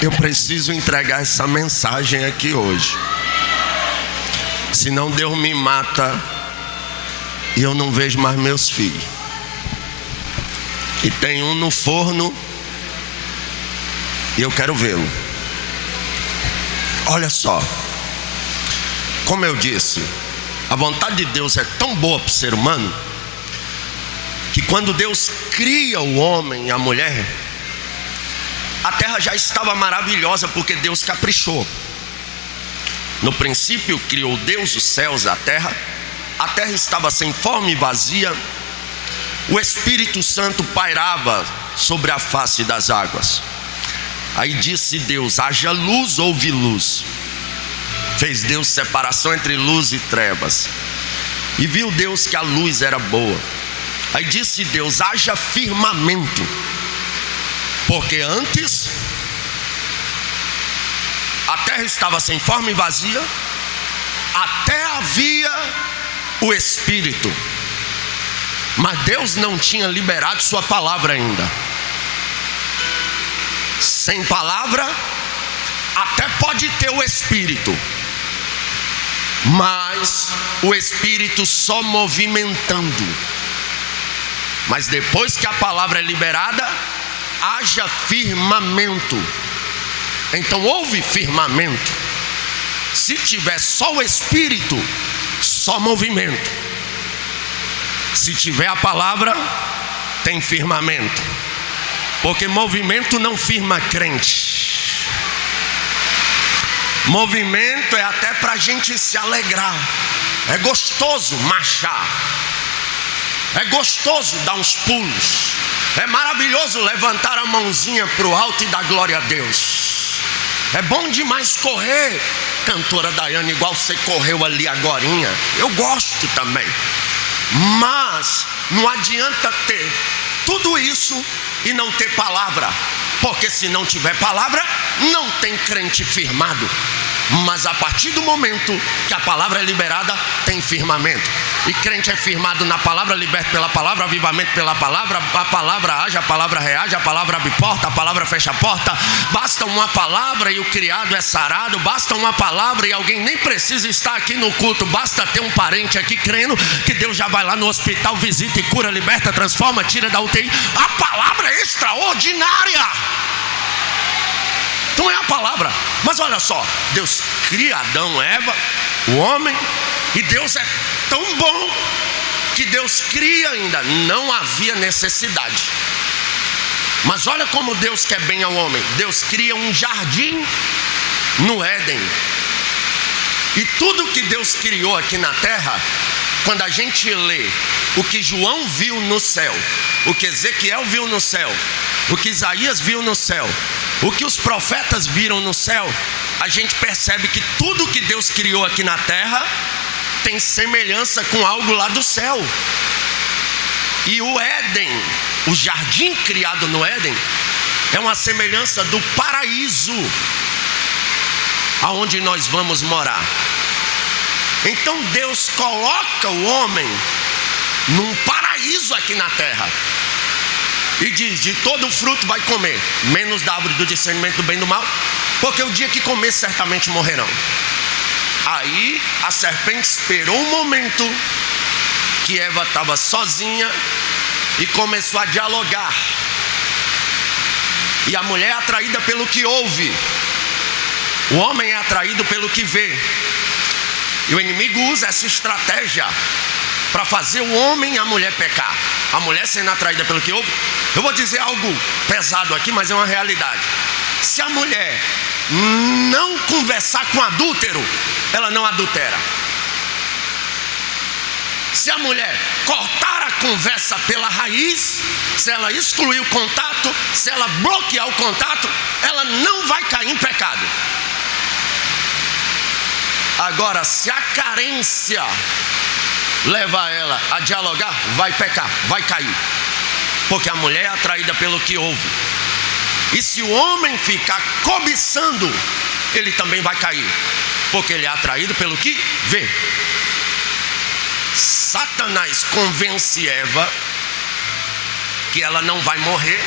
Eu preciso entregar essa mensagem aqui hoje. Senão Deus me mata e eu não vejo mais meus filhos. E tem um no forno e eu quero vê-lo. Olha só, como eu disse, a vontade de Deus é tão boa para o ser humano que quando Deus cria o homem e a mulher, a terra já estava maravilhosa porque Deus caprichou. No princípio criou Deus os céus e a terra estava sem forma e vazia, o Espírito Santo pairava sobre a face das águas. Aí disse Deus: haja luz, houve luz. Fez Deus separação entre luz e trevas. E viu Deus que a luz era boa. Aí disse Deus: haja firmamento. Porque antes a terra estava sem forma e vazia, até havia o Espírito, mas Deus não tinha liberado sua palavra ainda. Sem palavra, até pode ter o Espírito, mas o Espírito só movimentando. Mas depois que a palavra é liberada, haja firmamento. Então houve firmamento. Se tiver só o Espírito, só movimento. Se tiver a palavra, tem firmamento. Porque movimento não firma crente. Movimento é até para a gente se alegrar. É gostoso marchar. É gostoso dar uns pulos. É maravilhoso levantar a mãozinha para o alto e dar glória a Deus. É bom demais correr, cantora Daiane, igual você correu ali agorinha. Eu gosto também. Mas não adianta ter tudo isso e não ter palavra. Porque se não tiver palavra, não tem crente firmado. Mas a partir do momento que a palavra é liberada, tem firmamento. E crente é firmado na palavra, liberto pela palavra, avivamento pela palavra. A palavra age, a palavra reage, a palavra abre porta, a palavra fecha a porta. Basta uma palavra e o criado é sarado. Basta uma palavra e alguém nem precisa estar aqui no culto. Basta ter um parente aqui crendo que Deus já vai lá no hospital, visita e cura, liberta, transforma, tira da UTI. A palavra é extraordinária. Então é a palavra. Mas olha só, Deus cria Adão, Eva, o homem, e Deus é tão bom que Deus cria ainda. Não havia necessidade. Mas olha como Deus quer bem ao homem. Deus cria um jardim no Éden. E tudo que Deus criou aqui na terra, quando a gente lê o que João viu no céu, o que Ezequiel viu no céu, o que Isaías viu no céu, o que os profetas viram no céu, a gente percebe que tudo que Deus criou aqui na terra tem semelhança com algo lá do céu. E o Éden, o jardim criado no Éden, é uma semelhança do paraíso aonde nós vamos morar. Então Deus coloca o homem num paraíso aqui na terra e diz: de todo o fruto vai comer, menos da árvore do discernimento do bem e do mal, porque o dia que comer certamente morrerão. Aí a serpente esperou um momento que Eva estava sozinha e começou a dialogar. E a mulher é atraída pelo que ouve, o homem é atraído pelo que vê. E o inimigo usa essa estratégia para fazer o homem e a mulher pecar. A mulher sendo atraída pelo que ouve. Eu vou dizer algo pesado aqui, mas é uma realidade. Se a mulher não conversar com adúltero, ela não adultera. Se a mulher cortar a conversa pela raiz, se ela excluir o contato, se ela bloquear o contato, ela não vai cair em pecado. Agora, se a carência leva ela a dialogar, vai pecar, vai cair. Porque a mulher é atraída pelo que ouve. E se o homem ficar cobiçando, ele também vai cair, porque ele é atraído pelo que vê. Satanás convence Eva que ela não vai morrer,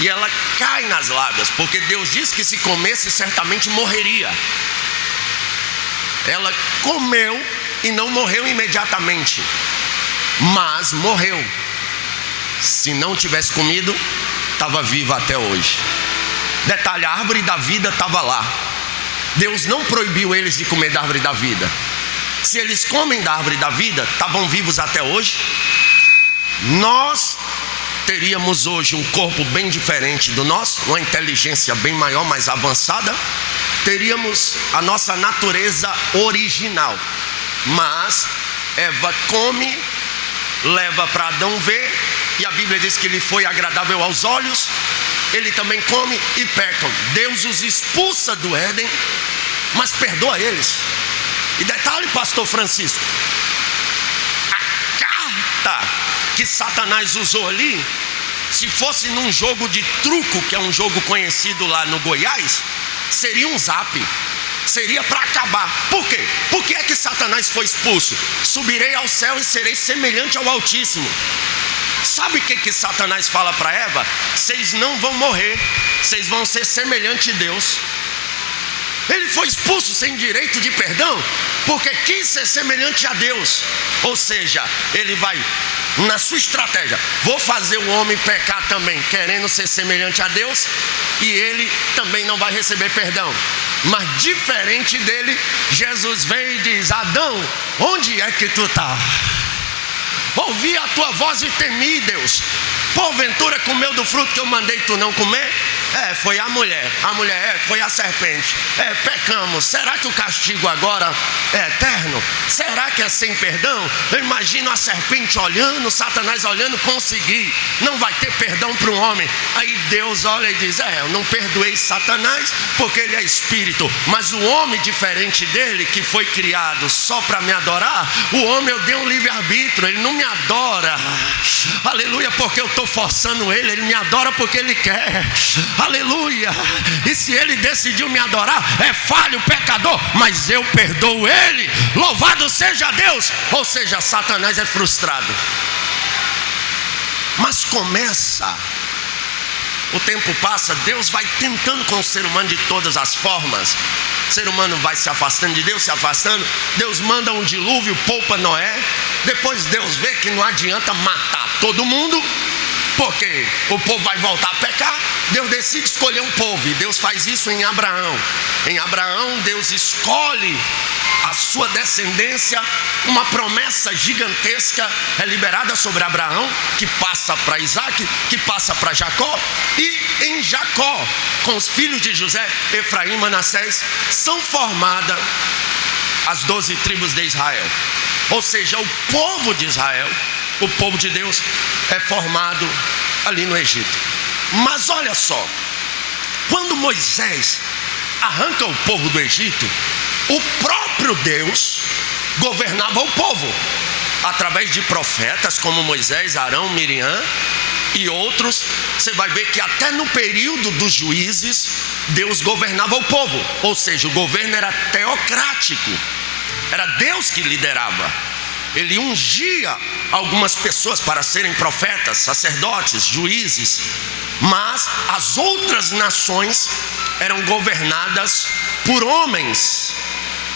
e ela cai nas lavas, porque Deus disse que se comesse certamente morreria. Ela comeu e não morreu imediatamente, mas morreu. Se não tivesse comido, estava viva até hoje. Detalhe, a árvore da vida estava lá. Deus não proibiu eles de comer da árvore da vida. Se eles comem da árvore da vida, estavam vivos até hoje. Nós teríamos hoje um corpo bem diferente do nosso, uma inteligência bem maior, mais avançada. Teríamos a nossa natureza original. Mas Eva come, leva para Adão ver, e a Bíblia diz que ele foi agradável aos olhos. Ele também come e pecam. Deus os expulsa do Éden, mas perdoa eles. E detalhe, pastor Francisco, a carta que Satanás usou ali, se fosse num jogo de truco, que é um jogo conhecido lá no Goiás, seria um zap, seria para acabar. Por quê? Por que é que Satanás foi expulso? Subirei ao céu e serei semelhante ao Altíssimo. Sabe o que Satanás fala para Eva? Vocês não vão morrer, vocês vão ser semelhante a Deus. Ele foi expulso sem direito de perdão, porque quis ser semelhante a Deus. Ou seja, ele vai, na sua estratégia, vou fazer o homem pecar também, querendo ser semelhante a Deus, e ele também não vai receber perdão. Mas diferente dele, Jesus vem e diz: Adão, onde é que tu está? Ouvi a tua voz e temi, Deus. Porventura comeu do fruto que eu mandei tu não comer? Foi a mulher. A mulher, foi a serpente. Pecamos. Será que o castigo agora é eterno? Será que é sem perdão? Eu imagino a serpente olhando, Satanás olhando, conseguir. Não vai ter perdão para um homem. Aí Deus olha e diz: eu não perdoei Satanás, porque ele é espírito. Mas o homem diferente dele, que foi criado só para me adorar, o homem eu dei um livre-arbítrio. Ele não me adora, aleluia, porque eu estou forçando ele. Ele me adora porque ele quer, aleluia. E se ele decidiu me adorar, é falho, pecador, mas eu perdoo ele. Louvado seja Deus. Ou seja, Satanás é frustrado. Mas começa, o tempo passa, Deus vai tentando com o ser humano de todas as formas. O ser humano vai se afastando de Deus, se afastando. Deus manda um dilúvio, poupa Noé. Depois Deus vê que não adianta matar todo mundo, porque o povo vai voltar a pecar. Deus decide escolher um povo, e Deus faz isso em Abraão. Em Abraão, Deus escolhe a sua descendência. Uma promessa gigantesca é liberada sobre Abraão, que passa para Isaac, que passa para Jacó. E em Jacó, com os filhos de José, Efraim e Manassés, são formadas as 12 tribos de Israel. Ou seja, o povo de Israel, o povo de Deus, é formado ali no Egito. Mas olha só, quando Moisés arranca o povo do Egito, o próprio Deus governava o povo através de profetas como Moisés, Arão, Miriam e outros. Você vai ver que até no período dos juízes, Deus governava o povo. Ou seja, o governo era teocrático, era Deus que liderava. Ele ungia algumas pessoas para serem profetas, sacerdotes, juízes. Mas as outras nações eram governadas por homens.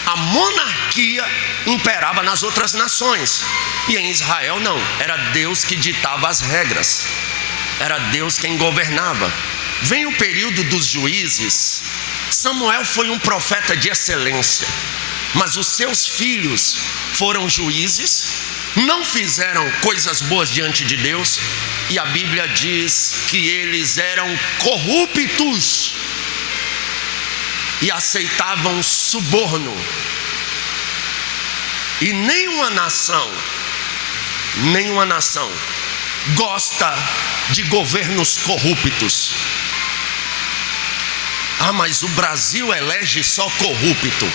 A monarquia imperava nas outras nações. E em Israel não, era Deus que ditava as regras. Era Deus quem governava. Vem o período dos juízes. Samuel foi um profeta de excelência, mas os seus filhos foram juízes, não fizeram coisas boas diante de Deus, e a Bíblia diz que eles eram corruptos e aceitavam suborno. E nenhuma nação gosta de governos corruptos. Mas o Brasil elege só corrupto.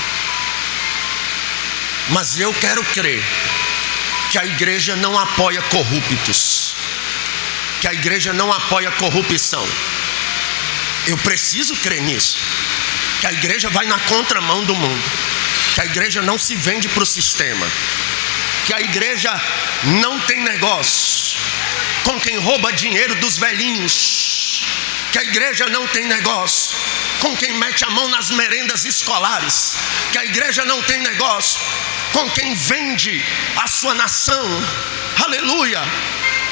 Mas eu quero crer que a igreja não apoia corruptos, que a igreja não apoia corrupção. Eu preciso crer nisso, que a igreja vai na contramão do mundo, que a igreja não se vende para o sistema, que a igreja não tem negócio com quem rouba dinheiro dos velhinhos, que a igreja não tem negócio com quem mete a mão nas merendas escolares, que a igreja não tem negócio com quem vende a sua nação, aleluia,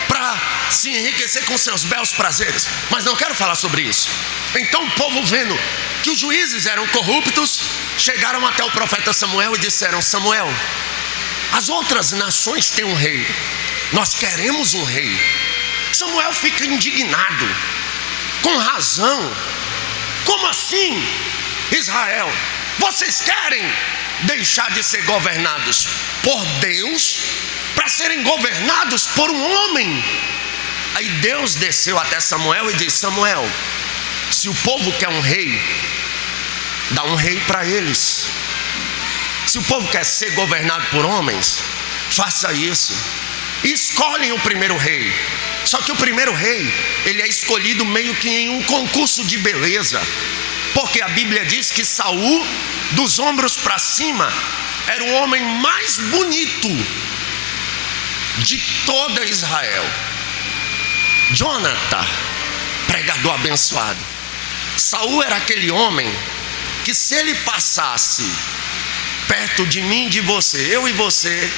para se enriquecer com seus belos prazeres. Mas não quero falar sobre isso. Então o povo, vendo que os juízes eram corruptos, chegaram até o profeta Samuel e disseram: Samuel, as outras nações têm um rei, nós queremos um rei. Samuel fica indignado, com razão. Como assim, Israel? Vocês querem deixar de ser governados por Deus para serem governados por um homem? Aí Deus desceu até Samuel e disse: Samuel, se o povo quer um rei, dá um rei para eles. Se o povo quer ser governado por homens, faça isso. E escolhem o primeiro rei. Só que o primeiro rei, ele é escolhido meio que em um concurso de beleza, porque a Bíblia diz que Saul, dos ombros para cima, era o homem mais bonito de toda Israel. Jonathan, pregador abençoado. Saul era aquele homem que, se ele passasse perto de mim e de você, eu e você,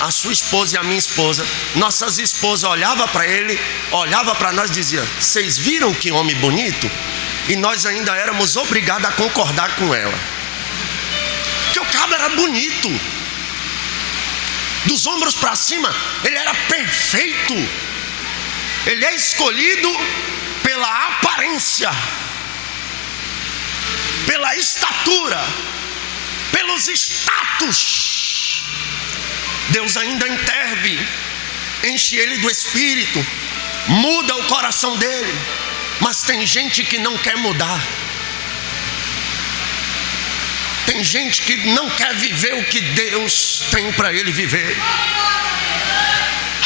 a sua esposa e a minha esposa, nossas esposas olhavam para ele, olhavam para nós e diziam: vocês viram que homem bonito? E nós ainda éramos obrigados a concordar com ela, que o cabo era bonito, dos ombros para cima, ele era perfeito. Ele é escolhido pela aparência, pela estatura, pelos status. Deus ainda intervém, enche ele do Espírito, muda o coração dele. Mas tem gente que não quer mudar. Tem gente que não quer viver o que Deus tem para ele viver.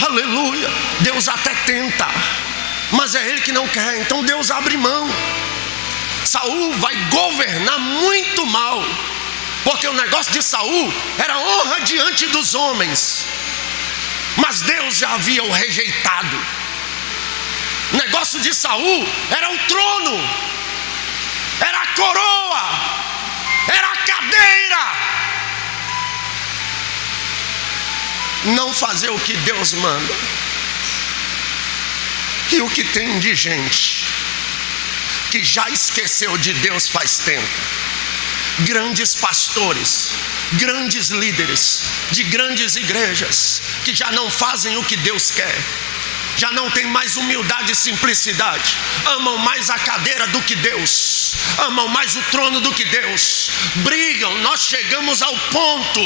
Aleluia. Deus até tenta, mas é ele que não quer. Então Deus abre mão. Saul vai governar muito mal, porque o negócio de Saul era honra diante dos homens, mas Deus já havia o rejeitado. O negócio de Saul era o trono, era a coroa, era a cadeira. Não fazer o que Deus manda. E o que tem de gente que já esqueceu de Deus faz tempo. Grandes pastores, grandes líderes de grandes igrejas que já não fazem o que Deus quer, já não tem mais humildade e simplicidade, amam mais a cadeira do que Deus, amam mais o trono do que Deus, brigam. Nós chegamos ao ponto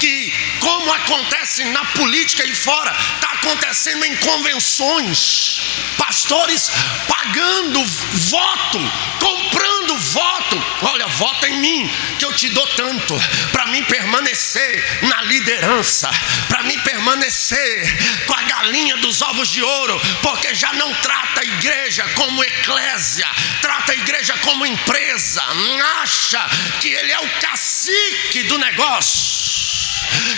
que, como acontece na política e fora, está acontecendo em convenções, pastores pagando voto, comprando voto. Olha, vota em mim que eu te dou tanto, para mim permanecer na liderança, para mim permanecer com a galinha dos ovos de ouro, porque já não trata a igreja como eclésia, trata a igreja como empresa, acha que ele é o cacique do negócio,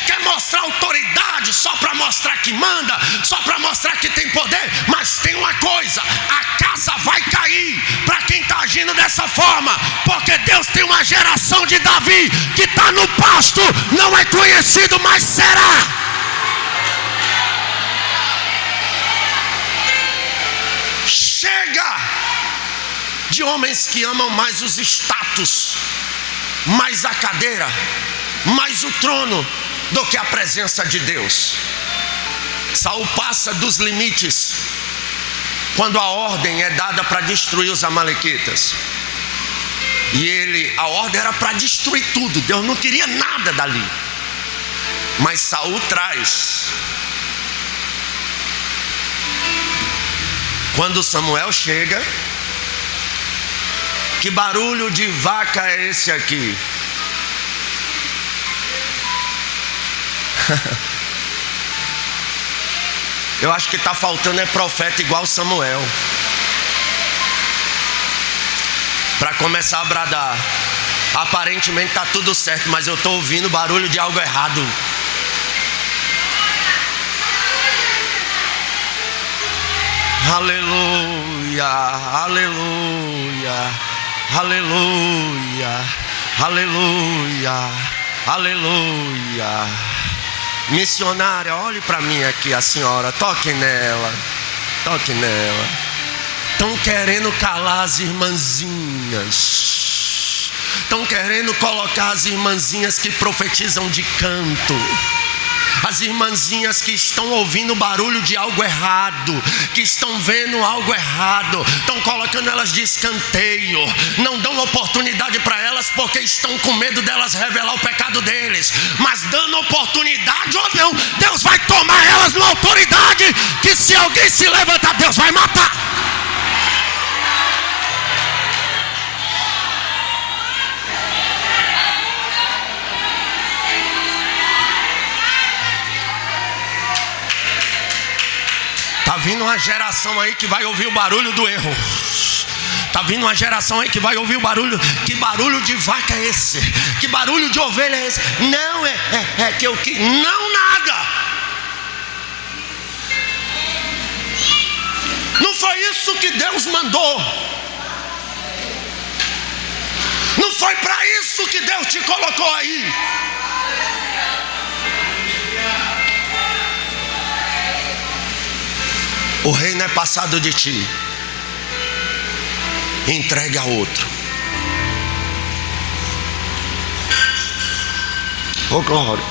quer mostrar autoridade só para mostrar que manda, só para mostrar que tem poder. Mas tem uma coisa: a casa vai cair para quem está agindo dessa forma, porque Deus tem uma geração de Davi que está no pasto, não é conhecido, mas será. Chega de homens que amam mais os status, mais a cadeira, mais o trono do que a presença de Deus. Saul passa dos limites quando a ordem é dada para destruir os amalequitas. E a ordem era para destruir tudo. Deus não queria nada dali. Mas Saul traz. Quando Samuel chega, que barulho de vaca é esse aqui? Eu acho que está faltando é profeta igual Samuel, para começar a bradar. Aparentemente está tudo certo, mas eu estou ouvindo barulho de algo errado. Aleluia. aleluia, aleluia, aleluia, aleluia. Missionária, olhe para mim aqui, a senhora, toque nela, toque nela. Estão querendo calar as irmãzinhas, estão querendo colocar as irmãzinhas que profetizam de canto, as irmãzinhas que estão ouvindo barulho de algo errado, que estão vendo algo errado, estão colocando elas de escanteio, não dão oportunidade para elas porque estão com medo delas revelar o pecado deles. Mas dando oportunidade ou não, Deus vai tomar elas numa autoridade que se alguém se levantar, Deus vai matar. Está vindo uma geração aí que vai ouvir o barulho do erro. Está vindo uma geração aí que vai ouvir o barulho. Que barulho de vaca é esse? Que barulho de ovelha é esse? Não é que eu quis. Não, nada. Não foi isso que Deus mandou. Não foi para isso que Deus te colocou aí. O reino é passado de ti, entregue a outro. Oh glória.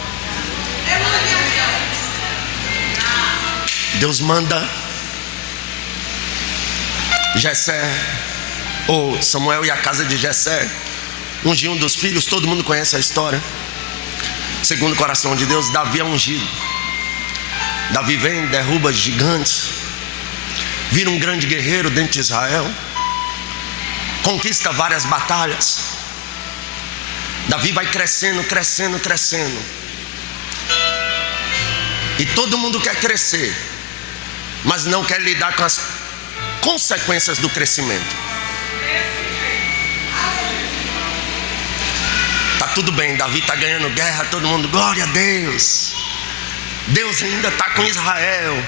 Deus manda Jessé, ou Samuel e a casa de Jessé, ungir um dos filhos. Todo mundo conhece a história. Segundo o coração de Deus, Davi é ungido. Davi vem, derruba gigantes, vira um grande guerreiro dentro de Israel, conquista várias batalhas. Davi vai crescendo, crescendo, crescendo. E todo mundo quer crescer, mas não quer lidar com as consequências do crescimento. Tá tudo bem, Davi está ganhando guerra, todo mundo, glória a Deus. Deus ainda está com Israel,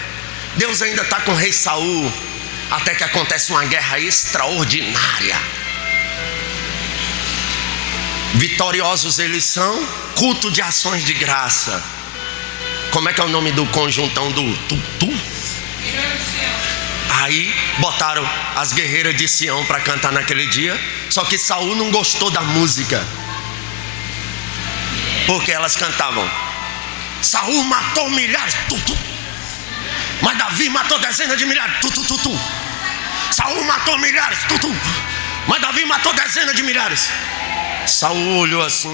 Deus ainda está com o rei Saul. Até que acontece uma guerra extraordinária. Vitoriosos eles são, culto de ações de graça. Como é que é o nome do conjuntão do tutu? Aí botaram as guerreiras de Sião para cantar naquele dia. Só que Saul não gostou da música, porque elas cantavam: Saul matou milhares, tutu. Mas Davi matou dezenas de milhares, tutu. Saul matou milhares, tutu. Mas Davi matou dezenas de milhares. Saul olhou assim: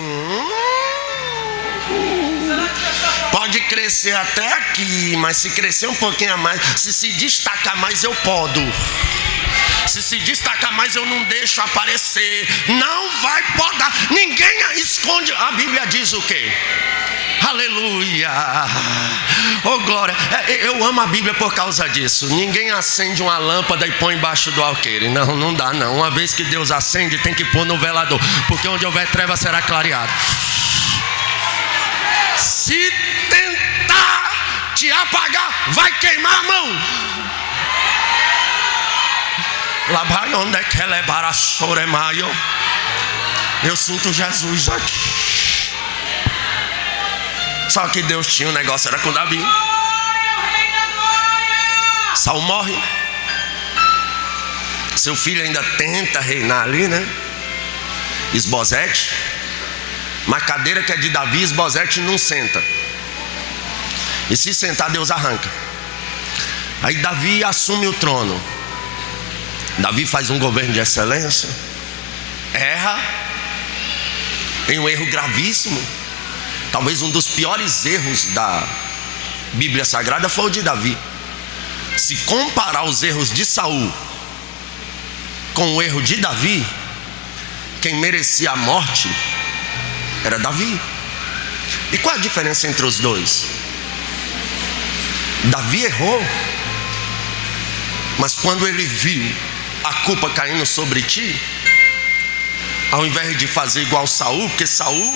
pode crescer até aqui, mas se crescer um pouquinho a mais, se destacar mais, eu podo. Se destacar mais, eu não deixo aparecer. Não vai podar. Ninguém esconde. A Bíblia diz o quê? Aleluia. Oh glória. Eu amo a Bíblia por causa disso. Ninguém acende uma lâmpada e põe embaixo do alqueire. Não dá não. Uma vez que Deus acende, tem que pôr no velador, porque onde houver treva será clareado. Se tentar te apagar, vai queimar a mão. Eu sinto Jesus aqui. Só que Deus tinha um negócio, era com Davi. Saul morre. Seu filho ainda tenta reinar ali, né? Esbozete. Mas cadeira que é de Davi, Esbozete não senta. E se sentar, Deus arranca. Aí Davi assume o trono. Davi faz um governo de excelência. Erra em um erro gravíssimo. Talvez um dos piores erros da Bíblia Sagrada foi o de Davi. Se comparar os erros de Saul com o erro de Davi, quem merecia a morte era Davi. E qual a diferença entre os dois? Davi errou, mas quando ele viu a culpa caindo sobre ti, ao invés de fazer igual Saul, porque Saul,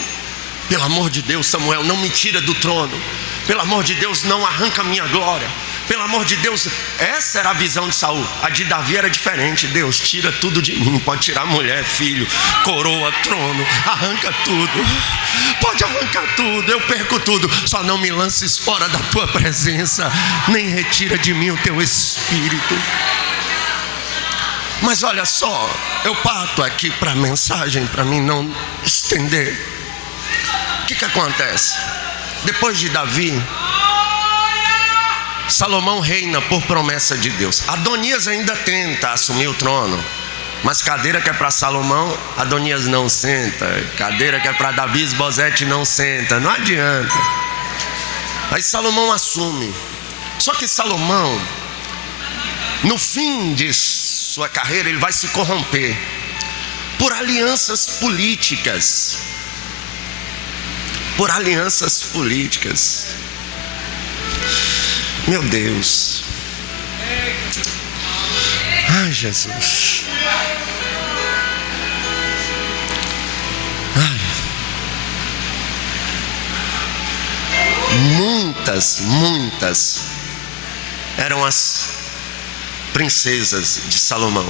pelo amor de Deus, Samuel, não me tira do trono. Pelo amor de Deus, não arranca a minha glória. Pelo amor de Deus, essa era a visão de Saul. A de Davi era diferente. Deus, tira tudo de mim. Pode tirar mulher, filho, coroa, trono, arranca tudo. Pode arrancar tudo, eu perco tudo. Só não me lances fora da tua presença, nem retira de mim o teu espírito. Mas olha só, eu parto aqui para a mensagem, para mim não estender. O que acontece? Depois de Davi, Salomão reina por promessa de Deus. Adonias ainda tenta assumir o trono, mas cadeira que é para Salomão, Adonias não senta. Cadeira que é para Davi, Esbozete não senta. Não adianta. Aí Salomão assume. Só que Salomão, no fim de sua carreira, ele vai se corromper por alianças políticas. Por alianças políticas. Meu Deus. Ai, Jesus. Ai. Muitas eram as princesas de Salomão.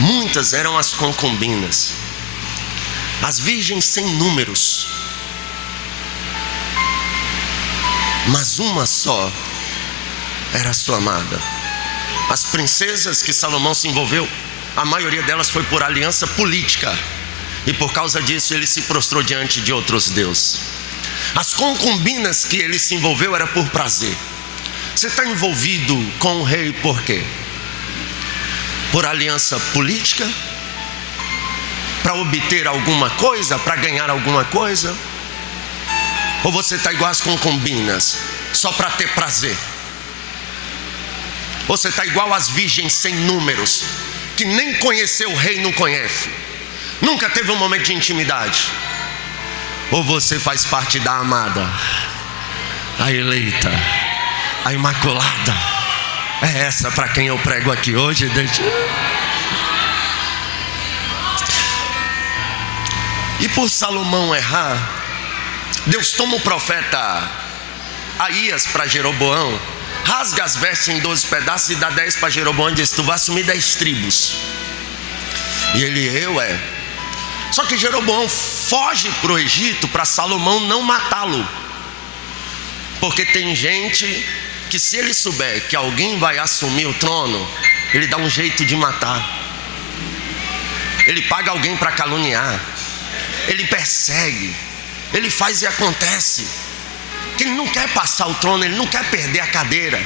Muitas eram as concubinas, as virgens sem números. Mas uma só era sua amada. As princesas que Salomão se envolveu, a maioria delas foi por aliança política, e por causa disso ele se prostrou diante de outros deuses. As concubinas que ele se envolveu era por prazer. Você está envolvido com o rei por quê? Por aliança política? Para obter alguma coisa? Para ganhar alguma coisa? Ou você está igual às concubinas, só para ter prazer? Ou você está igual às virgens sem números, que nem conheceu o rei, não conhece, nunca teve um momento de intimidade? Ou você faz parte da amada, a eleita, a imaculada? É essa para quem eu prego aqui hoje. E por Salomão errar, Deus toma o profeta Aías para Jeroboão, rasga as vestes em 12 pedaços e dá 10 para Jeroboão e diz: tu vai assumir 10 tribos. E ele, Só que Jeroboão foge para o Egito para Salomão não matá-lo, porque tem gente que, se ele souber que alguém vai assumir o trono, ele dá um jeito de matar. Ele paga alguém para caluniar, ele persegue, ele faz e acontece. Que ele não quer passar o trono, ele não quer perder a cadeira,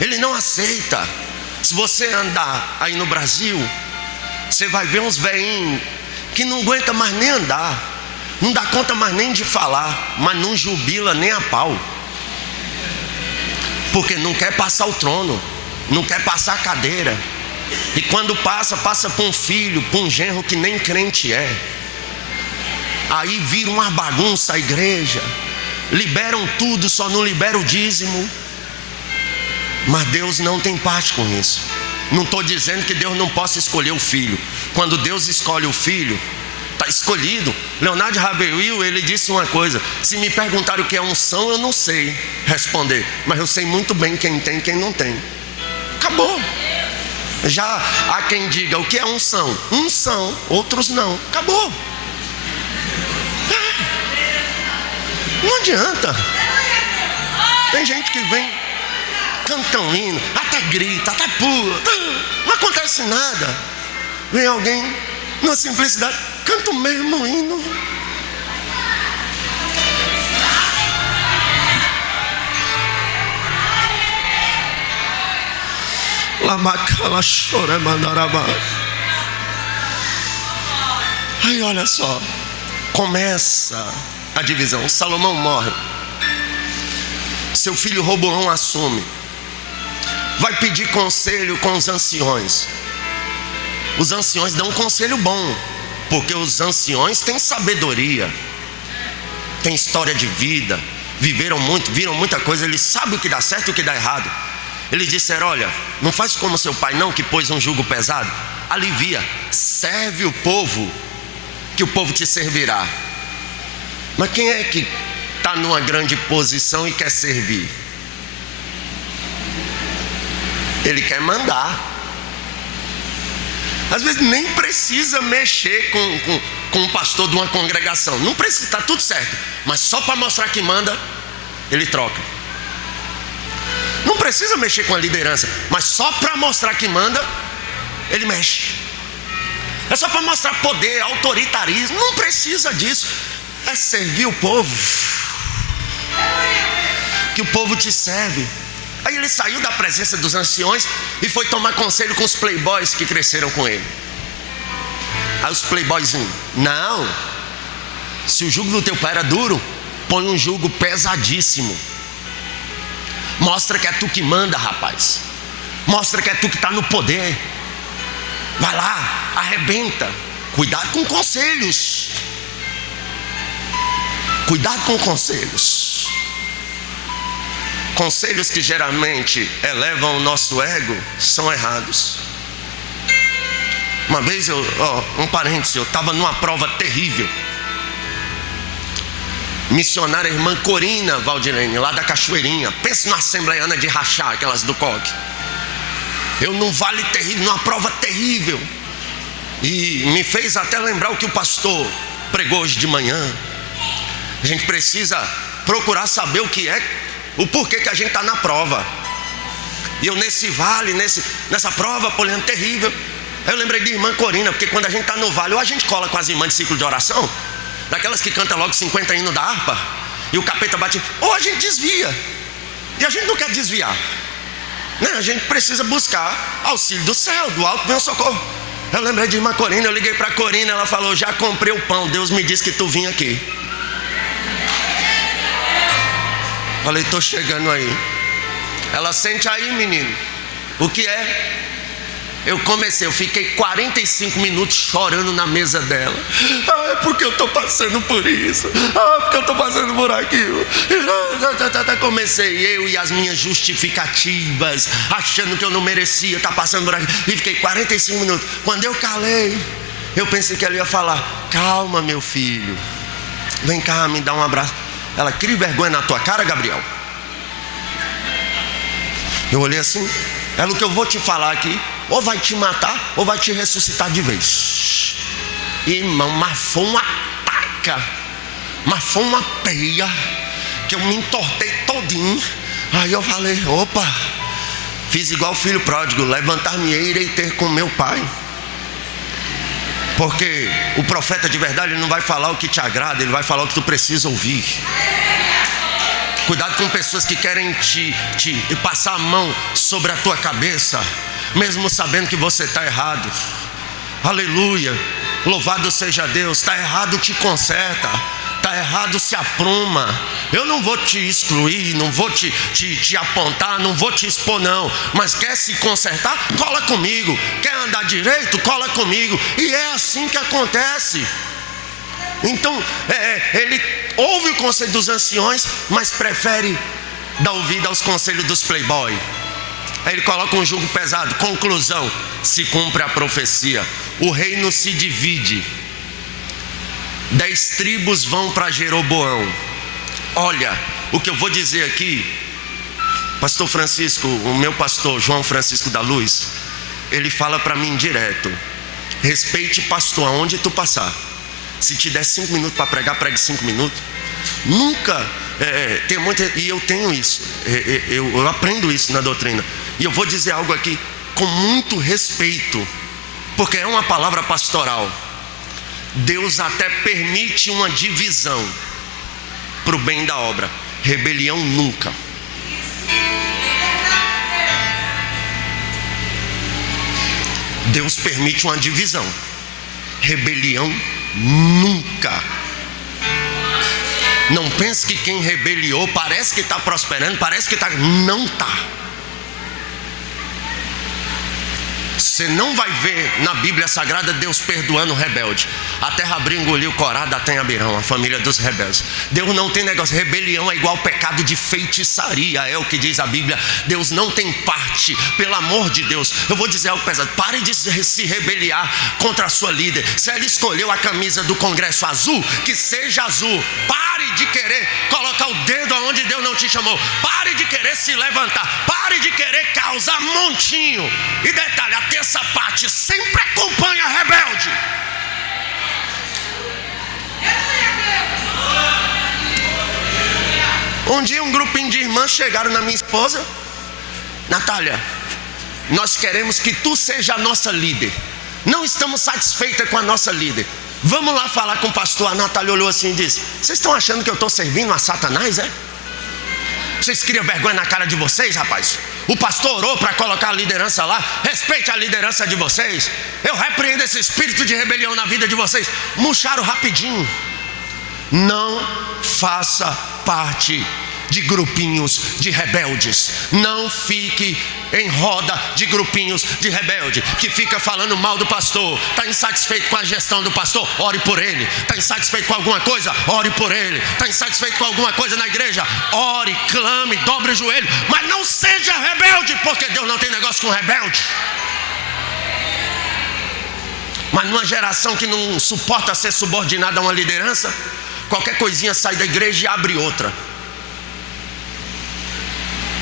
ele não aceita. Se você andar aí no Brasil, você vai ver uns velhinhos que não aguenta mais nem andar, não dá conta mais nem de falar, mas não jubila nem a pau, porque não quer passar o trono, não quer passar a cadeira. E quando passa para um filho, para um genro que nem crente é. Aí vira uma bagunça a igreja, liberam tudo, só não liberam o dízimo. Mas Deus não tem parte com isso. Não estou dizendo que Deus não possa escolher o filho. Quando Deus escolhe o filho, está escolhido. Leonardo Ravelil, ele disse uma coisa: se me perguntarem o que é unção, eu não sei responder, mas eu sei muito bem quem tem e quem não tem. Acabou. Já há quem diga o que é unção. Uns são, outros não. Acabou. Não adianta. Tem gente que vem, canta um hino, até grita, até pula, não acontece nada. Vem alguém, na simplicidade, canta o mesmo hino. Lamacala chora mandarabá. Aí olha só, começa a divisão. Salomão morre, seu filho Roboão assume, vai pedir conselho com os anciões. Os anciões dão um conselho bom, porque os anciões têm sabedoria, têm história de vida, viveram muito, viram muita coisa, eles sabem o que dá certo e o que dá errado. Eles disseram: olha, não faz como seu pai não, que pôs um jugo pesado. Alivia, serve o povo, que o povo te servirá. Mas quem é que está numa grande posição e quer servir? Ele quer mandar. Às vezes nem precisa mexer com o pastor de uma congregação. Não precisa, está tudo certo. Mas só para mostrar que manda, ele troca. Não precisa mexer com a liderança, mas só para mostrar que manda, ele mexe. É só para mostrar poder, autoritarismo. Não precisa disso. É servir o povo, que o povo te serve. Aí ele saiu da presença dos anciões e foi tomar conselho com os playboys que cresceram com ele. Aí os playboys, não, se o jugo do teu pai era duro, põe um jugo pesadíssimo. Mostra que é tu que manda, rapaz. Mostra que é tu que está no poder. Vai lá, arrebenta. Cuidado com conselhos. Cuidado com conselhos. Conselhos que geralmente elevam o nosso ego são errados. Uma vez um parênteses, eu estava numa prova terrível. Missionária irmã Corina Valdirene, lá da Cachoeirinha. Pensa na assembleiana de rachar, aquelas do COG. Eu num vale terrível, numa prova terrível. E me fez até lembrar o que o pastor pregou hoje de manhã. A gente precisa procurar saber o porquê que a gente está na prova. E eu nesse vale, nessa prova, polhando terrível, eu lembrei de irmã Corina, porque quando a gente está no vale, ou a gente cola com as irmãs de ciclo de oração, daquelas que cantam logo 50 hinos da harpa, e o capeta bate, ou a gente desvia. E a gente não quer desviar, né? A gente precisa buscar auxílio do céu, do alto, vem o socorro. Eu lembrei de irmã Corina, eu liguei para Corina, ela falou, já comprei o pão, Deus me disse que tu vinha aqui. Falei, tô chegando aí. Ela, sente aí, menino. O que é? Eu fiquei 45 minutos chorando na mesa dela. É porque eu tô passando por isso. Porque eu tô passando por aquilo. Comecei eu e as minhas justificativas, achando que eu não merecia estar passando por aquilo. E fiquei 45 minutos. Quando eu calei, eu pensei que ela ia falar, calma, meu filho, vem cá, me dá um abraço. Ela, cria vergonha na tua cara, Gabriel. Eu olhei assim. Ela, o que eu vou te falar aqui, ou vai te matar, ou vai te ressuscitar de vez. Irmão, mas foi uma taca, mas foi uma peia, que eu me entortei todinho. Aí eu falei, opa, fiz igual o filho pródigo, levantar-me-ei e irei ter com meu pai. Porque o profeta de verdade, ele não vai falar o que te agrada, ele vai falar o que tu precisa ouvir. Cuidado com pessoas que querem te passar a mão sobre a tua cabeça, mesmo sabendo que você está errado. Aleluia, louvado seja Deus. Está errado, te conserta. Está errado, se apruma. Eu não vou te excluir, não vou te apontar, não vou te expor não. Mas quer se consertar? Cola comigo. Quer andar direito? Cola comigo. E é assim que acontece. Então, ele ouve o conselho dos anciões, mas prefere dar ouvido aos conselhos dos playboy. Aí ele coloca um jugo pesado. Conclusão, se cumpre a profecia. O reino se divide. 10 tribos vão para Jeroboão. Olha, o que eu vou dizer aqui, pastor Francisco, o meu pastor João Francisco da Luz, ele fala para mim direto: respeite pastor aonde tu passar. Se te der 5 minutos para pregar, pregue 5 minutos. Nunca tem muito, e eu tenho isso, eu aprendo isso na doutrina. E eu vou dizer algo aqui com muito respeito, porque é uma palavra pastoral. Deus até permite uma divisão para o bem da obra. Rebelião nunca. Deus permite uma divisão. Rebelião nunca. Não pense que quem rebeliou parece que está prosperando, parece que está. Não está. Você não vai ver na Bíblia Sagrada Deus perdoando o rebelde. A terra abriu, engoliu Corá, Datã e Abirão, a família dos rebeldes. Deus não tem negócio. Rebelião é igual pecado de feitiçaria, é o que diz a Bíblia. Deus não tem parte, pelo amor de Deus. Eu vou dizer algo pesado. Pare de se rebeliar contra a sua líder. Se ela escolheu a camisa do Congresso azul, que seja azul. Pare de querer colocar o dedo aonde Deus não te chamou. Pare de querer se levantar. Pare de querer causar montinho. E detalhe, a terça parte sempre acompanha rebelde. Um dia um grupinho de irmãs chegaram na minha esposa: Natália, nós queremos que tu seja a nossa líder. Não estamos satisfeitas com a nossa líder. Vamos lá falar com o pastor. A Natália olhou assim e disse: vocês estão achando que eu estou servindo a Satanás, é? Vocês criam vergonha na cara de vocês, rapaz? O pastor orou para colocar a liderança lá. Respeite a liderança de vocês. Eu repreendo esse espírito de rebelião na vida de vocês. Murcharam rapidinho. Não faça parte de grupinhos de rebeldes. Não fique em roda de grupinhos de rebelde que fica falando mal do pastor. Está insatisfeito com a gestão do pastor? Ore por ele. Está insatisfeito com alguma coisa? Ore por ele. Está insatisfeito com alguma coisa na igreja? Ore, clame, dobre o joelho. Mas não seja rebelde, porque Deus não tem negócio com rebelde. Mas numa geração que não suporta ser subordinada a uma liderança, qualquer coisinha sai da igreja e abre outra.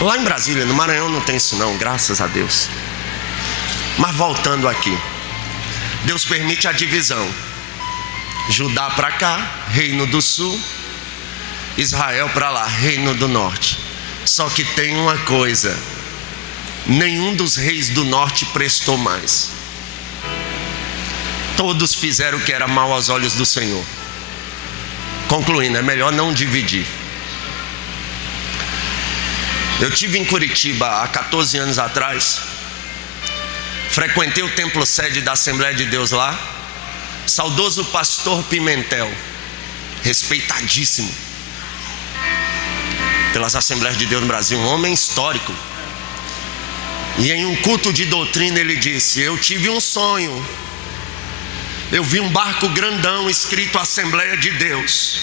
Lá em Brasília, no Maranhão, não tem isso não, graças a Deus. Mas voltando aqui, Deus permite a divisão. Judá para cá, reino do sul. Israel para lá, reino do norte. Só que tem uma coisa: nenhum dos reis do norte prestou mais. Todos fizeram o que era mal aos olhos do Senhor. Concluindo, é melhor não dividir. Eu estive em Curitiba há 14 anos atrás. Frequentei o templo sede da Assembleia de Deus lá. Saudoso pastor Pimentel, respeitadíssimo pelas Assembleias de Deus no Brasil, um homem histórico. E em um culto de doutrina ele disse: eu tive um sonho. Eu vi um barco grandão escrito Assembleia de Deus.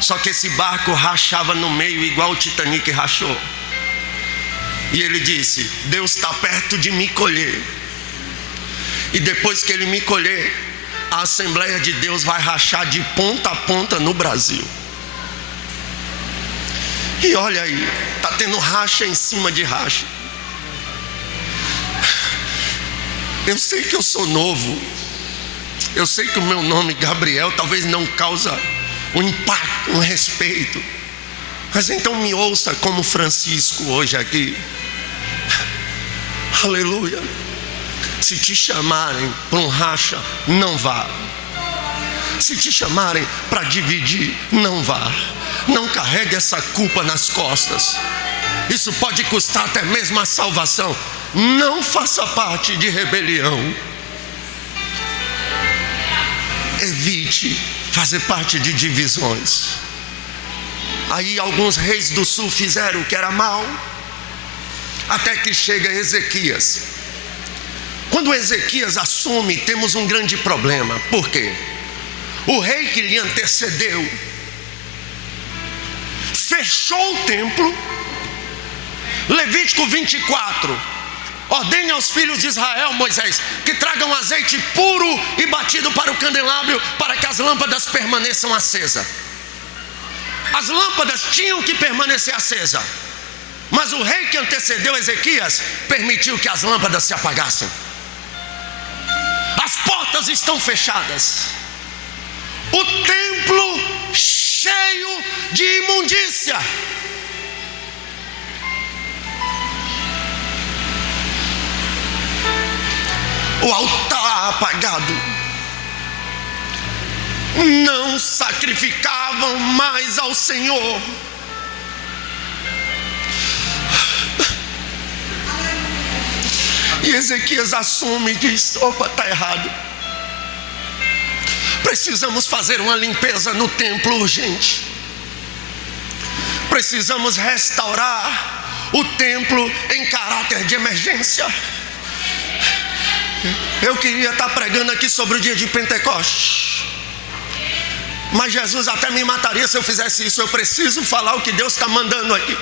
Só que esse barco rachava no meio igual o Titanic rachou. E ele disse: Deus está perto de me colher. E depois que ele me colher, a Assembleia de Deus vai rachar de ponta a ponta no Brasil. E olha aí, está tendo racha em cima de racha. Eu sei que eu sou novo. Eu sei que o meu nome Gabriel talvez não causa um impacto, um respeito. Mas então me ouça como Francisco hoje aqui. Aleluia. Se te chamarem para um racha, não vá. Se te chamarem para dividir, não vá. Não carregue essa culpa nas costas. Isso pode custar até mesmo a salvação. Não faça parte de rebelião. Evite fazer parte de divisões. Aí alguns reis do sul fizeram o que era mal, até que chega Ezequias. Quando Ezequias assume, temos um grande problema. Por quê? O rei que lhe antecedeu fechou o templo. Levítico 24: ordene aos filhos de Israel, Moisés, que tragam azeite puro e batido para o candelabro, para que as lâmpadas permaneçam acesas. As lâmpadas tinham que permanecer acesas, mas o rei que antecedeu Ezequias permitiu que as lâmpadas se apagassem. As portas estão fechadas, o templo cheio de imundícia. O altar apagado. Não sacrificavam mais ao Senhor. E Ezequias assume e diz: opa, está errado. Precisamos fazer uma limpeza no templo urgente. Precisamos restaurar o templo em caráter de emergência. Eu queria estar pregando aqui sobre o dia de Pentecostes, mas Jesus até me mataria se eu fizesse isso. Eu preciso falar o que Deus está mandando aqui.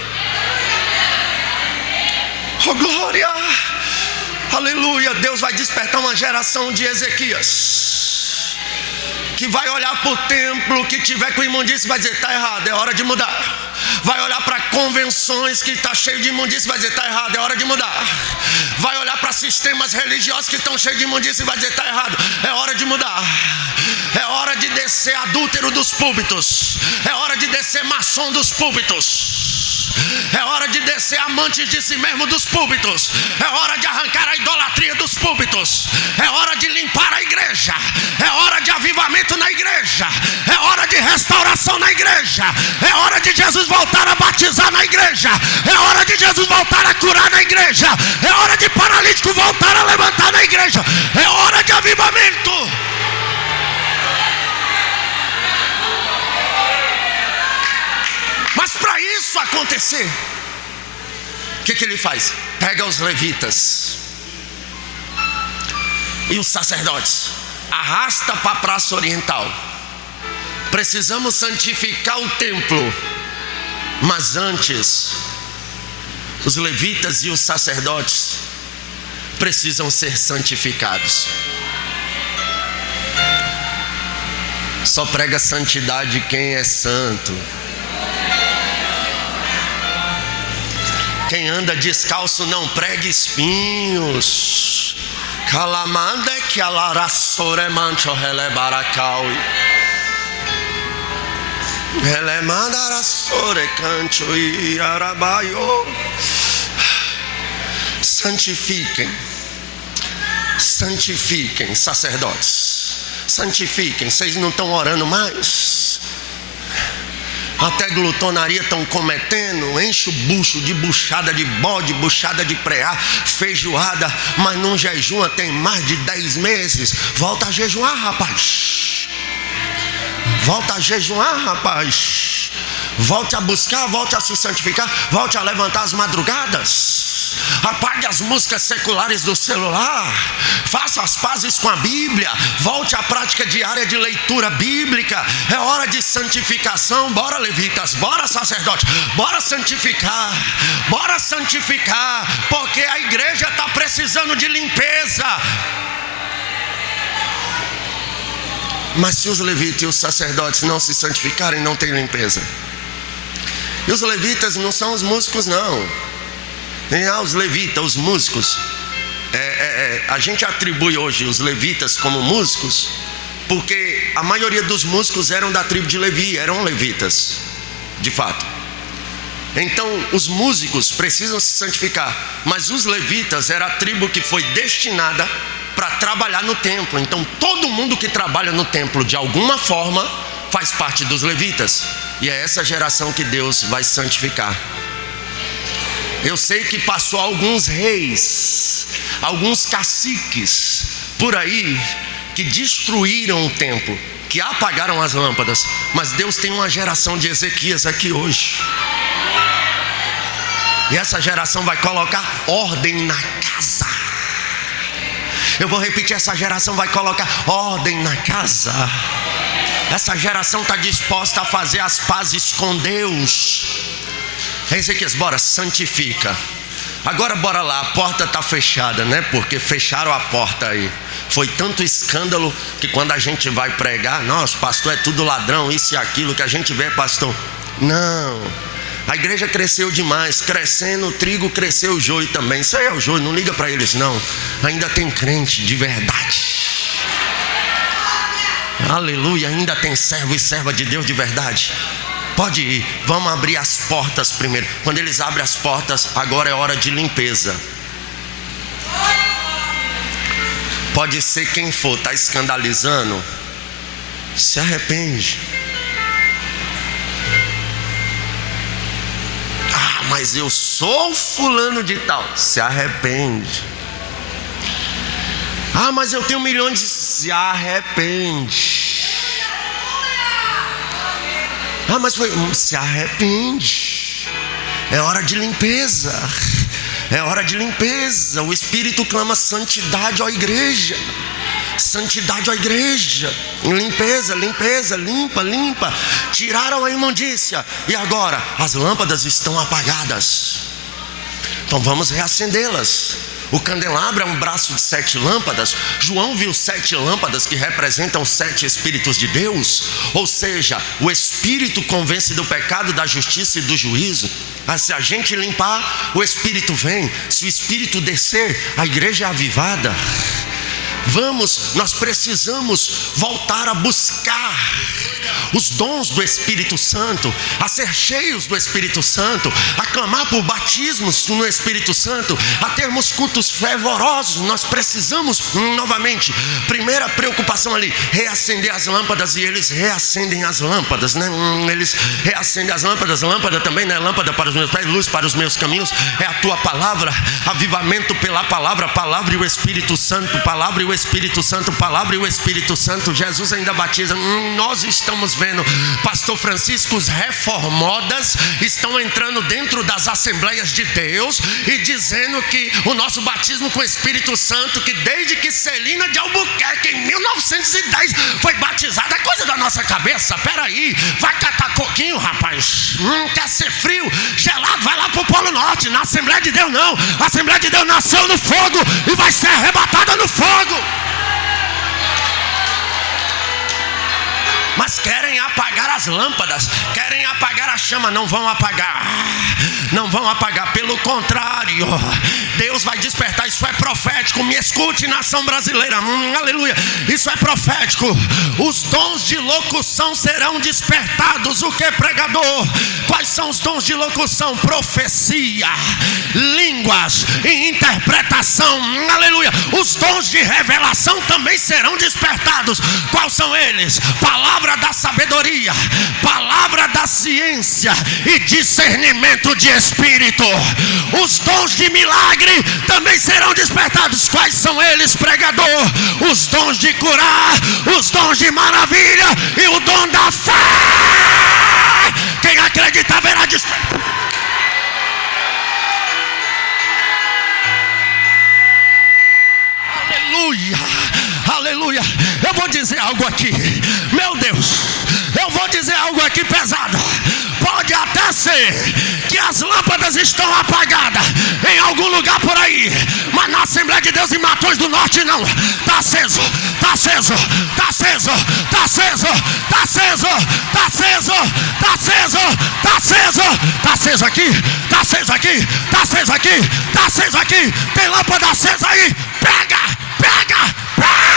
Oh glória, aleluia. Deus vai despertar uma geração de Ezequias, que vai olhar para o templo que tiver com imundícia e vai dizer: está errado, é hora de mudar. Vai olhar para convenções que está cheio de imundícia e vai dizer: está errado, é hora de mudar. Vai olhar para sistemas religiosos que estão cheios de imundícia e vai dizer: está errado, é hora de mudar. É hora de descer adúltero dos púlpitos, é hora de descer maçom dos púlpitos, é hora de descer amantes de si mesmo dos púlpitos, é hora de arrancar a idolatria dos púlpitos, é hora de limpar a igreja, é hora de avivamento na igreja, é hora de restauração na igreja, é hora de Jesus voltar a batizar na igreja, é hora de Jesus voltar a curar na igreja, é hora de paralítico voltar a levantar na igreja, é hora de avivamento. Mas para isso acontecer, o que ele faz? Pega os levitas e os sacerdotes, arrasta para a praça oriental. Precisamos santificar o templo, mas antes, os levitas e os sacerdotes precisam ser santificados. Só prega santidade quem é santo. Quem anda descalço não prega espinhos. Calamanda que alarassore mancho relebaracaui. Relemandarassore cancho e arabaio. Santifiquem. Santifiquem, sacerdotes. Santifiquem. Vocês não estão orando mais? Até glutonaria estão cometendo. Enche o bucho de buchada de bode, buchada de preá, feijoada, mas não jejua tem mais de 10 meses. Volta a jejuar, rapaz. Volta a jejuar, rapaz. Volte a buscar, volte a se santificar, volte a levantar as madrugadas. Apague as músicas seculares do celular. Faça as pazes com a Bíblia. Volte à prática diária de leitura bíblica. É hora de santificação. Bora, levitas, bora, sacerdote, bora santificar. Bora santificar, porque a igreja está precisando de limpeza. Mas se os levitas e os sacerdotes não se santificarem, não tem limpeza. E os levitas não são os músicos, não. Os levitas, os músicos, a gente atribui hoje os levitas como músicos porque a maioria dos músicos eram da tribo de Levi, eram levitas, de fato. Então os músicos precisam se santificar, mas os levitas era a tribo que foi destinada para trabalhar no templo. Então todo mundo que trabalha no templo de alguma forma faz parte dos levitas, e é essa geração que Deus vai santificar. Eu sei que passou alguns reis, alguns caciques por aí que destruíram o templo, que apagaram as lâmpadas, mas Deus tem uma geração de Ezequias aqui hoje, e essa geração vai colocar ordem na casa. Eu vou repetir, essa geração vai colocar ordem na casa. Essa geração está disposta a fazer as pazes com Deus. Ezequias, bora, santifica. Agora bora lá, a porta está fechada, né? Porque fecharam a porta aí. Foi tanto escândalo que quando a gente vai pregar, nossa, pastor é tudo ladrão, isso e aquilo, que a gente vê, pastor. Não, a igreja cresceu demais. Crescendo o trigo, cresceu o joio também. Isso aí é o joio, não liga para eles não. Ainda tem crente de verdade. Aleluia, ainda tem servo e serva de Deus de verdade. Pode ir, vamos abrir as portas primeiro. Quando eles abrem as portas, agora é hora de limpeza. Pode ser quem for, está escandalizando, se arrepende. Ah, mas eu sou fulano de tal, se arrepende. Ah, mas eu tenho milhões de... Se arrepende. Ah, mas foi... Se arrepende. É hora de limpeza. É hora de limpeza. O Espírito clama santidade, ó igreja. Santidade, ó igreja. Limpeza, limpeza, limpa, limpa. Tiraram a imundícia. E agora? As lâmpadas estão apagadas. Então vamos reacendê-las. O candelabro é um braço de 7 lâmpadas. João viu 7 lâmpadas que representam 7 Espíritos de Deus. Ou seja, o Espírito convence do pecado, da justiça e do juízo. Mas se a gente limpar, o Espírito vem. Se o Espírito descer, a igreja é avivada. Nós precisamos voltar a buscar os dons do Espírito Santo, a ser cheios do Espírito Santo, a clamar por batismos no Espírito Santo, a termos cultos fervorosos. Nós precisamos novamente, primeira preocupação ali, reacender as lâmpadas. E eles reacendem as lâmpadas, né? Eles reacendem as lâmpadas. Lâmpada também não é lâmpada para os meus pés, luz para os meus caminhos. É a tua palavra, avivamento pela palavra, a palavra e o Espírito Santo, palavra e o Espírito Santo, palavra e o Espírito Santo. Jesus ainda batiza. Nós estamos vendo, pastor Francisco, os reformados estão entrando dentro das Assembleias de Deus e dizendo que o nosso batismo com o Espírito Santo, que desde que Celina de Albuquerque em 1910 foi batizada, é coisa da nossa cabeça. Peraí, vai catar coquinho, rapaz. Quer ser frio, gelado, vai lá pro Polo Norte. Na Assembleia de Deus não. A Assembleia de Deus nasceu no fogo e vai ser arrebatada no fogo. Mas querem apagar as lâmpadas, querem apagar a chama. Não vão apagar, não vão apagar. Pelo contrário, Deus vai despertar. Isso é profético. Me escute, nação brasileira, aleluia. Isso é profético. Os dons de locução serão despertados. O que, pregador? Quais são os dons de locução? Profecia, línguas e interpretação, aleluia. Os dons de revelação também serão despertados. Quais são eles? Palavra da sabedoria, palavra da ciência e discernimento de espírito. Os dons de milagre também serão despertados. Quais são eles, pregador? Os dons de curar, os dons de maravilha e o dom da fé. Quem acredita verá despertar. Aleluia, aleluia. Eu vou dizer algo aqui, meu Deus, eu vou dizer algo aqui pesado. Pode até ser que as lâmpadas estão apagadas em algum lugar por aí, mas na Assembleia de Deus em Matões do Norte não. Está aceso, está aceso, está aceso, está aceso, está aceso, está aceso, está aceso, está aceso, está aceso aqui, está aceso aqui, está aceso aqui, está aceso aqui. Tem lâmpada acesa aí, pega, pega, pega.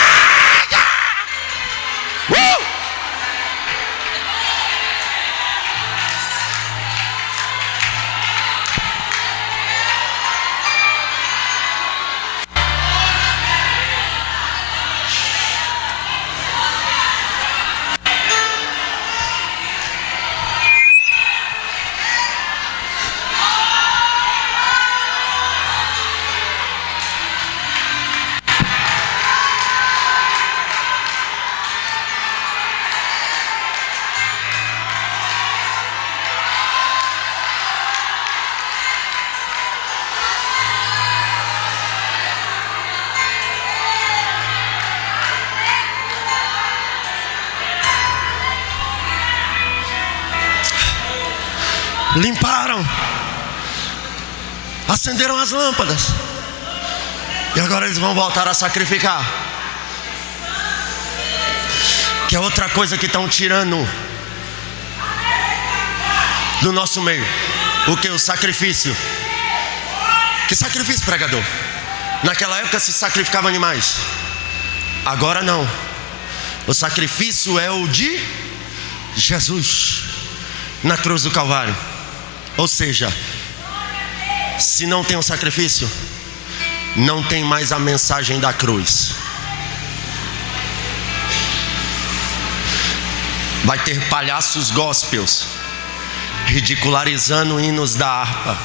Limparam, acenderam as lâmpadas, e agora eles vão voltar a sacrificar, que é outra coisa que estão tirando do nosso meio. O que? O sacrifício. Que sacrifício, pregador? Naquela época se sacrificavam animais, agora não. O sacrifício é o de Jesus na cruz do Calvário. Ou seja, se não tem o sacrifício, não tem mais a mensagem da cruz. Vai ter palhaços gospels ridicularizando hinos da harpa,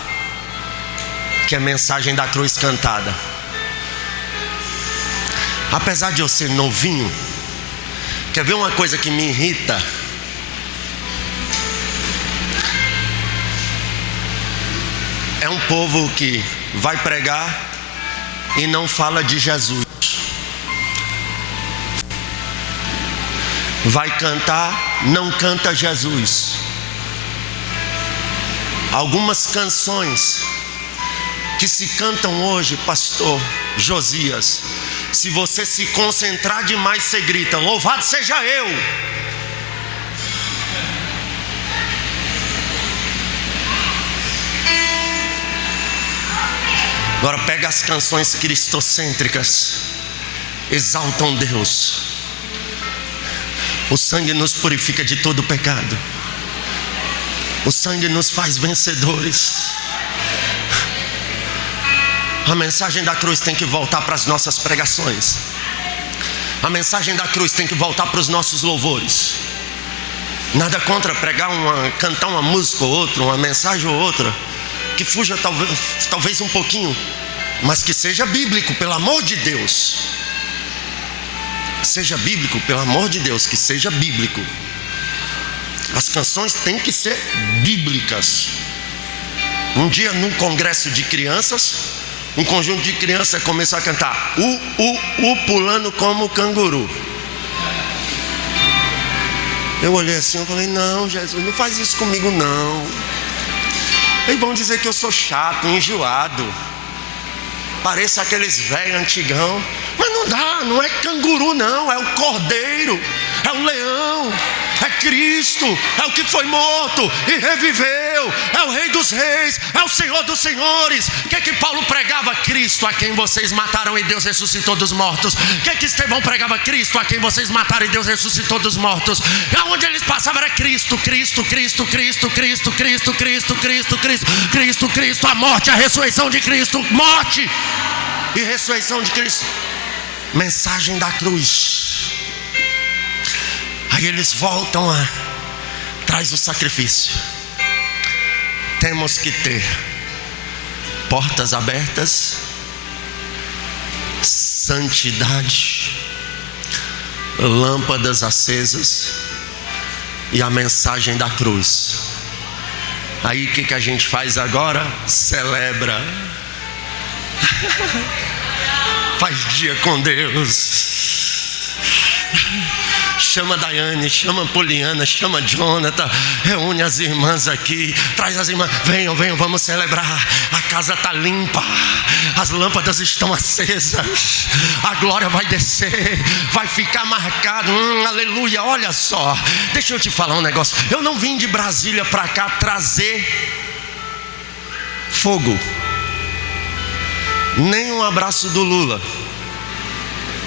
que é a mensagem da cruz cantada. Apesar de eu ser novinho, quer ver uma coisa que me irrita? É um povo que vai pregar e não fala de Jesus. Vai cantar, não canta Jesus. Algumas canções que se cantam hoje, pastor Josias, se você se concentrar demais, você grita: louvado seja eu. Agora pega as canções cristocêntricas, exaltam Deus. O sangue nos purifica de todo pecado. O sangue nos faz vencedores. A mensagem da cruz tem que voltar para as nossas pregações. A mensagem da cruz tem que voltar para os nossos louvores. Nada contra pregar cantar uma música ou outra, uma mensagem ou outra, que fuja talvez um pouquinho, mas que seja bíblico, pelo amor de Deus. Seja bíblico, pelo amor de Deus, que seja bíblico. As canções têm que ser bíblicas. Um dia, num congresso de crianças, um conjunto de crianças começou a cantar pulando como canguru. Eu olhei assim, eu falei: não, Jesus, não faz isso comigo não. Eles vão dizer que eu sou chato, enjoado, pareço aqueles velhos antigão. Mas não dá, não é canguru não, é o cordeiro, é o leão, é Cristo, é o que foi morto e reviveu, é o Rei dos Reis, é o Senhor dos Senhores. O que Paulo pregava? Cristo, a quem vocês mataram e Deus ressuscitou dos mortos. O que Estevão pregava? Cristo, a quem vocês mataram e Deus ressuscitou dos mortos. E aonde eles passavam era Cristo, Cristo, Cristo, Cristo, Cristo, Cristo, Cristo, Cristo, Cristo, Cristo, Cristo, a morte, a ressurreição de Cristo, morte e ressurreição de Cristo. Mensagem da cruz. Aí eles voltam traz o sacrifício. Temos que ter portas abertas, santidade, lâmpadas acesas e a mensagem da cruz. Aí o que a gente faz agora? Celebra. Faz dia com Deus. Chama a Daiane, chama a Poliana, chama a Jonathan, reúne as irmãs aqui, traz as irmãs, venham, vamos celebrar. A casa está limpa, as lâmpadas estão acesas, a glória vai descer, vai ficar marcado, aleluia. Olha só, deixa eu te falar um negócio. Eu não vim de Brasília para cá trazer fogo, nem um abraço do Lula.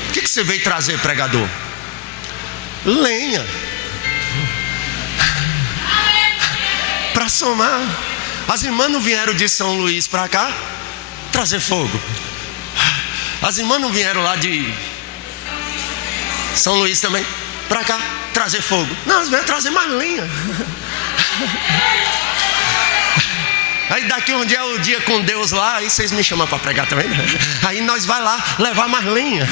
O que você veio trazer, pregador? Lenha para somar. As irmãs não vieram de São Luís para cá trazer fogo. As irmãs não vieram lá de São Luís também para cá trazer fogo. Não, elas vieram trazer mais lenha. Aí daqui um dia é o dia com Deus lá, aí vocês me chamam para pregar também, né? Aí nós vai lá levar mais lenha.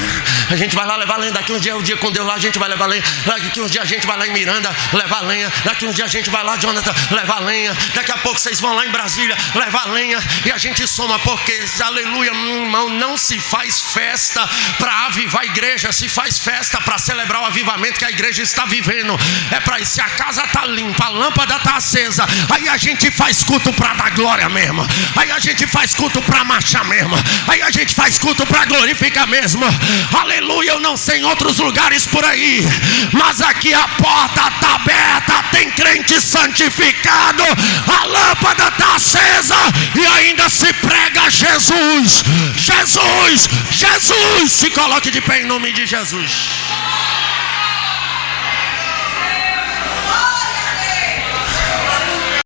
A gente vai lá levar lenha. Daqui um dia é o dia com Deus lá, a gente vai levar lenha. Daqui uns dias a gente vai lá em Miranda levar lenha. Daqui uns dias a gente vai lá, Jonathan, levar lenha. Daqui a pouco vocês vão lá em Brasília levar lenha. E a gente soma, porque, aleluia, irmão, não se faz festa para avivar a igreja, se faz festa para celebrar o avivamento que a igreja está vivendo. É para isso, se a casa está limpa, a lâmpada está acesa, aí a gente faz culto para dar glória mesmo, aí a gente faz culto para marchar mesmo, aí a gente faz culto para glorificar mesmo. Aleluia. Eu não sei em outros lugares por aí, mas aqui a porta está aberta, tem crente santificado, a lâmpada está acesa e ainda se prega Jesus, Jesus, Jesus. Se coloque de pé em nome de Jesus.